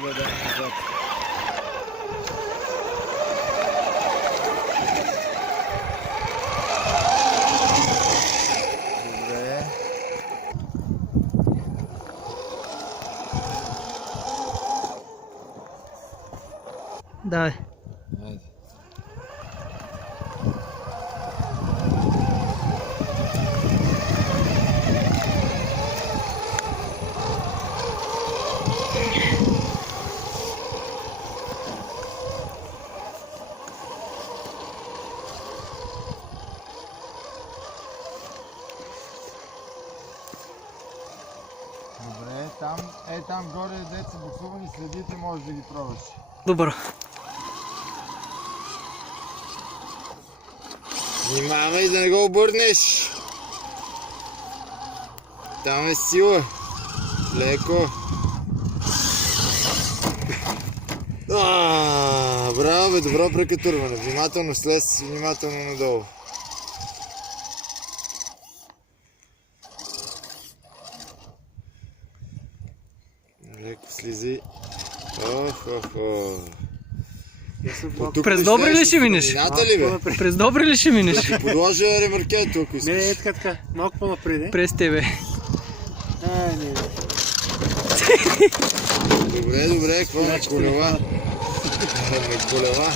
да дадем назад. Добре. Давай. Айде. Добре, там горе деца буксувани следите, може да ги пробваш. Добро. Внимавай да не го обърнеш. Там е сила. Леко. Браво бе, добро прекатурване. Внимателно слез, внимателно надолу. Леко слизи. Охо. През добри ли ще минеш? Мината ли бе? През добри ли ще минеш? Ще подложа ремаркето, ако искаш. Не, така, малко по-напред. През тебе. Не. Добре, какво на колела? На колела.